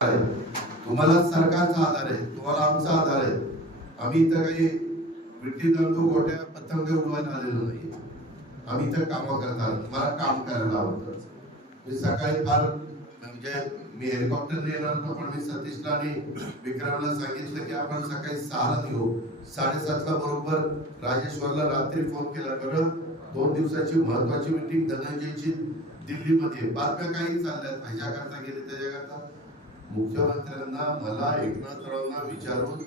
आहे. तुम्हाला सरकारचा आधार आहे तुम्हाला आमचा आधार आहे. आम्ही इथं काही विट्टी दंडू गोट्या पतंग उडवायला आलेलो नाही. आम्ही इथं कामं करता आलो मला काम करायला आवडतं. मी सकाळी फार म्हणजे मी हेलिकॉप्टरने येणार होतो पण मी सतीशला आणि विक्रमला सांगितलं की आपण सकाळी सहाला निघू. साडेसातला बरोबर राजेश्वरला रात्री फोन केला. बरं दोन दिवसाची महत्वाची मिटिंग धनंजयची दिल्लीमध्ये. बातम्या काही चालल्यात ह्याच्याकरता गेले त्याच्या मुख्यमंत्र्यांना मला एकनाथरावांना विचारून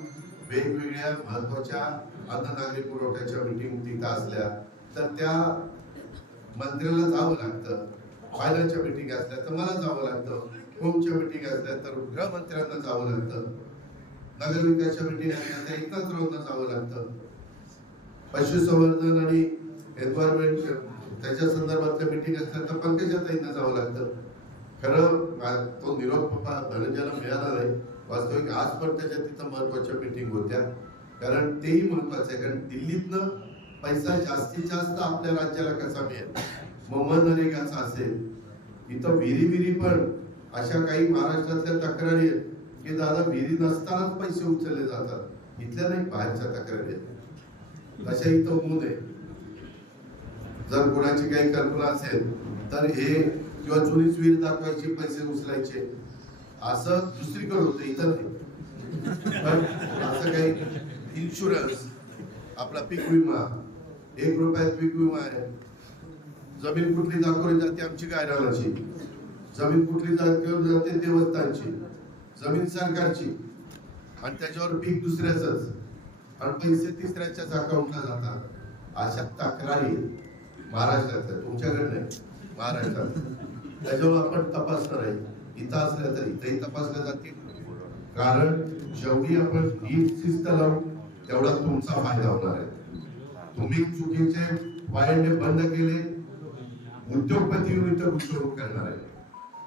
वेगवेगळ्या महत्त्वाच्या अन्न नागरी पुरवठ्याच्या मीटिंग तिथं असल्या तर त्या मंत्र्याला जावं लागतं. फायनान्सच्या मीटिंग असल्या तर मला जावं लागतं. होमच्या मीटिंग असल्या तर गृहमंत्र्यांना जावं लागतं. नगरविकासच्या मीटिंग असल्या तर एकनाथरावांना जावं लागतं. पशुसंवर्धन आणि एन्व्हायरमेंट त्याच्या संदर्भातल्या मीटिंग असल्या तर पंकजाताईंना जावं लागतं. खरं तो निरोप पप्पा धनंजयला मिळाला नाही. वास्तविक आज पण त्याच्या तिथं महत्त्वाच्या मिटिंग होत्या. कारण तेही महत्वाचं आहे. कारण दिल्लीतनं पैसा जास्तीत जास्त आपल्या राज्याला कसा मिळेल? मग मनरेगाचा असेल? इथं विहिरी विहिरी पण अशा काही महाराष्ट्रातल्या तक्रारी आहेत की दादा विहिरी नसतानाच पैसे उचलले जातात. इथल्या नाही बाहेरच्या तक्रारी आहेत. अशा इथं होऊ नये. जर कोणाची काही कल्पना असेल तर हे किंवा जुनीच वीर दाखवायची पैसे उचलायचे. असं दुसरीकडे होतं इथं नाही. पण असं काही इन्शुरन्स आपला पीक विमा एक रुपयात पीक विमा आहे. जमीन कुठली दाखवली जाते आमची गायरानाची. जमीन कुठली दाखवली जाते देवस्थानची. जमीन सरकारची. आणि त्याच्यावर पीक दुसऱ्याच आणि पैसे तिसऱ्याच्याच अकाउंटला जातात. अशा तक्रारी महाराष्ट्रात तुमच्याकडे नाही महाराष्ट्रात. त्याच्यावर आपण तपासणार आहे इथं असल्या तरी. इथंही तपासल्या जातील. कारण जेवढी आपण ही शिस्त लावू तेवढा तुमचा फायदा होणार आहे. तुम्ही चुकीचे वायंडे बंद केले उद्योगपती येऊन गुंतवणूक करणार आहे.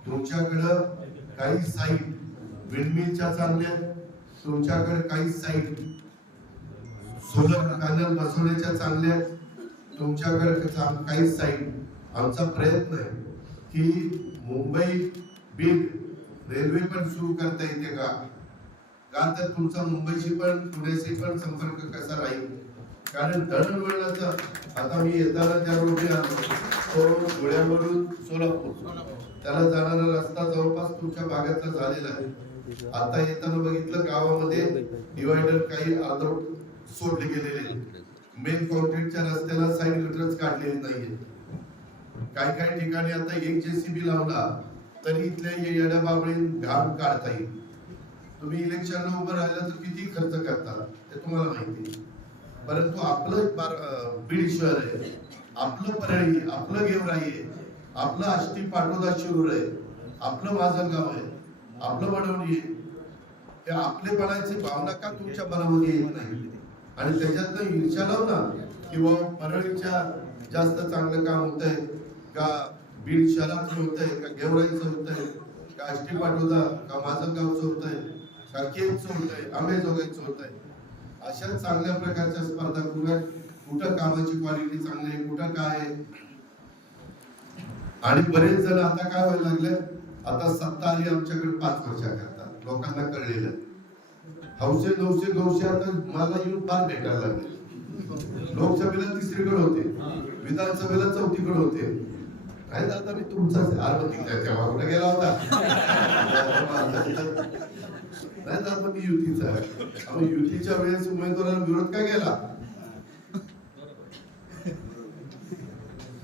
तुमच्याकडं काही साईट विंडमिलच्या चांगल्या तुमच्याकडे काही साईट सोलर पॅनल बसवण्याच्या चांगल्या तुमच्याकडे काही साईट आमचा प्रयत्न आहे. की मुंबई बीड रेल्वे पण सुरू करता येते का? का तर तुमचा मुंबईशी पण पुण्याशी पण संपर्क कसा राहील? कारण दळणवळणाचा आता मी येताना त्या रोडने आलो तो धुळ्यावरून सोलापूर. त्याला जाणारा रस्ता जवळपास तुमच्या भागातला झालेला आहे. आता येताना बघितलं गावामध्ये डिवायडर काही अर्धवट सोडले गेलेले मेन कॉन्क्रीटच्या रस्त्याला साईड गटरच काढलेले नाहीये काही काही ठिकाणी आता एक जेसीबी लावला तरी इथल्या येड्या बाबळी घाण काढता येईल. तुम्ही इलेक्शनला उभं राहिलं तर किती खर्च करता ते तुम्हाला माहिती आहे. परंतु आपलं बीड शहर आहे. आपलं परळी आपलं गेवराई आहे. आपलं आष्टी पाटोदा शिरूर आहे. आपलं माझलगाव आहे. आपलं वडवणी आहे. ते आपलेपणाची भावना का तुमच्या मनामध्ये येत नाही? आणि त्याच्यातनं ईर्षा लाव ना किंवा परळीच्या जास्त चांगलं काम होत आहे का बीड शहराचं होत आहे का गेवराईचं होत आहे का आष्टी पाटोदा का माझलगावचं होत आहे का केमचं होत आहे आंबेजोगाईचं होत आहे. अशा चांगल्या प्रकारच्या स्पर्धा कुठं कुठं कामाची क्वालिटी चांगली आहे कुठं काय आहे? आणि बरेच जण आता काय व्हायला लागले? आता सत्ता आली आमच्याकडे पाच वर्षाकरता लोकांना कळलेलं हौसे नऊशे गौशे आता मला येऊन फार भेटायला लागले. लोकसभेला तिसरीकडे होते विधानसभेला चौथीकडे होते. काय दादा मी तुमचाच आरबती तेव्हा कुठे गेला होता. नाही दादा मी युतीचा आहे. युतीच्या वेळेस उमेदवाराला विरोध काय केला?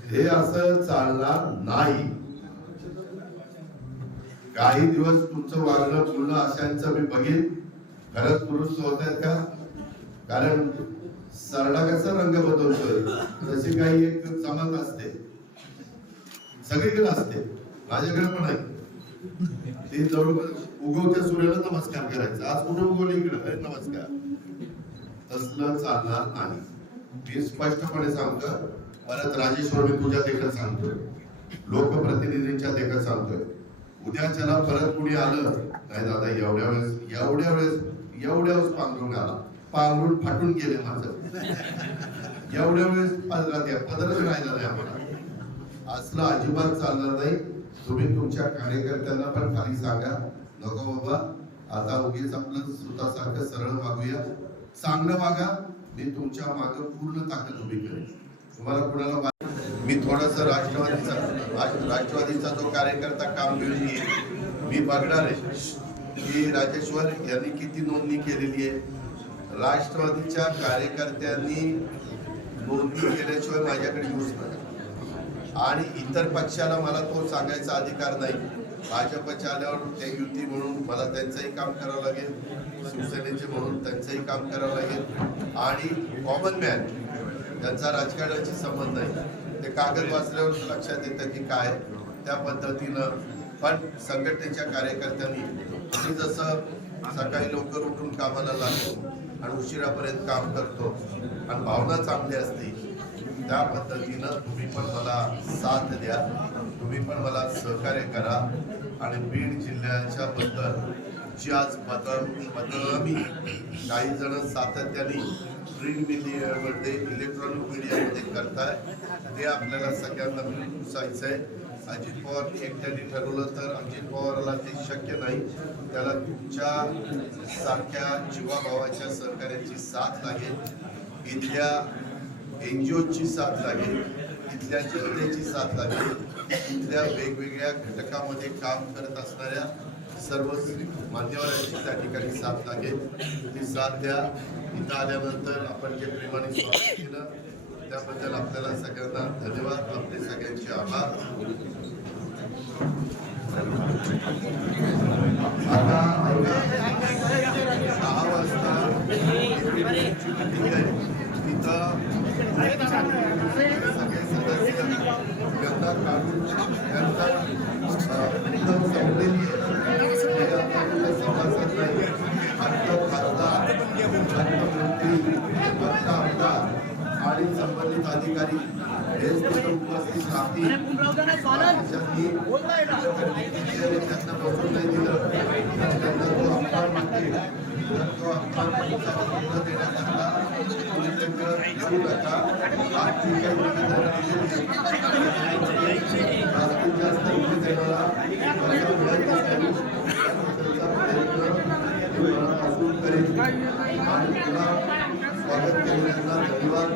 हे असं चालणार नाही. काही दिवस तुमचं वागणं पूर्ण अशांचं मी बघेन. खरंच दुरुस्त होत आहेत का? कारण सरडा कसा रंग बदलतोय? तशी काही एक चमक असते. सगळीकडे असते. माझ्याकडे पण आहे. ते जवळपास उगवत्या सूर्याला नमस्कार करायचा. आज कुठे उगवले इकडे? नमस्कार. तसलं चालणार नाही. मी स्पष्टपणे सांगतो परत राजेश्वर मी तुझ्या देखत सांगतोय. लोकप्रतिनिधींच्या देखत सांगतोय. उद्याच्याला परत कुणी आलं? नाही दादा एवढ्या वेळेस एवढ्या वेळेस एवढ्या वेळेस पांघरून आला. पांघरून फाटून गेले माझं. एवढ्या वेळेस पदरात पदरच राहिला नाही आम्हाला. असलं अजिबात चालणार नाही. तुम्ही तुमच्या कार्यकर्त्यांना पण खाली सांगा. नको बाबा. आता उगीच आपलं स्वतःसारखं सरळ वागूया. चांगलं वागा. मी तुमच्या मागे पूर्ण ताकद उभी करेन. तुम्हाला कुणाला मी थोडस राष्ट्रवादीचा राष्ट्रवादीचा जो कार्यकर्ता काम घेऊन येईल मी बघणार आहे. की राजेश्वर यांनी किती नोंदणी केलेली आहे. राष्ट्रवादीच्या कार्यकर्त्यांनी नोंदणी केल्याशिवाय माझ्याकडे येऊच नका आणि इतर पक्षाला मला तो सांगायचा अधिकार नाही. भाजपच्या आल्यावर ते युती म्हणून मला त्यांचंही काम करावं लागेल. शिवसेनेचे म्हणून त्यांचंही काम करावं लागेल. आणि कॉमन मॅन त्यांचा राजकारणाशी संबंध नाही. ते कागद वाचल्यावर लक्षात येतं की काय त्या पद्धतीनं. पण संघटनेच्या कार्यकर्त्यांनी आम्ही जसं सकाळी लवकर उठून कामाला लागतो आणि उशिरापर्यंत काम करतो आणि भावना चांगली असते त्या पद्धतीनं तुम्ही पण मला साथ द्या. तुम्ही पण मला सहकार्य करा. आणि बीड जिल्ह्याच्या बद्दल जी आज बदल बदनामी काही जण सातत्याने प्रिंट मीडियामध्ये इलेक्ट्रॉनिक मीडियामध्ये करताय ते आपल्याला सगळ्यांना मिळून पुसायचं आहे अजित पवार एकट्याने ठरवलं तर अजित पवारला ते शक्य नाही. त्याला तुमच्या सारख्या जीवाभावाच्या सहकार्याची साथ लागेल. इथल्या एनजीओची साथ लागेल इथल्या जनतेची साथ लागेल. इथल्या वेगवेगळ्या घटकामध्ये काम करत असणाऱ्या सर्व मान्यवरांची त्या ठिकाणी साथ लागेल. ती साथ द्या. इथं आल्यानंतर आपण जे प्रेमाने स्वागत केलं त्याबद्दल आपल्याला सगळ्यांना धन्यवाद. आपले सगळ्यांचे आभार. आता सहा वाजता सगळे सदस्य काढून नाही. आणि संबंधित अधिकारी हे उपस्थित राहतील त्यांना बसून नाही दिलं त्यांना तो अपमान वाटेल तर तो अपमान तुमचा पूर्ण देण्याकरता तुम्ही त्यांच्याकडे नका आज काही जास्तीत जास्त निवेदनाला बळकटी आणि तुला स्वागत केलेल्यांना धन्यवाद.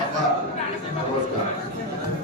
आभार. नमस्कार.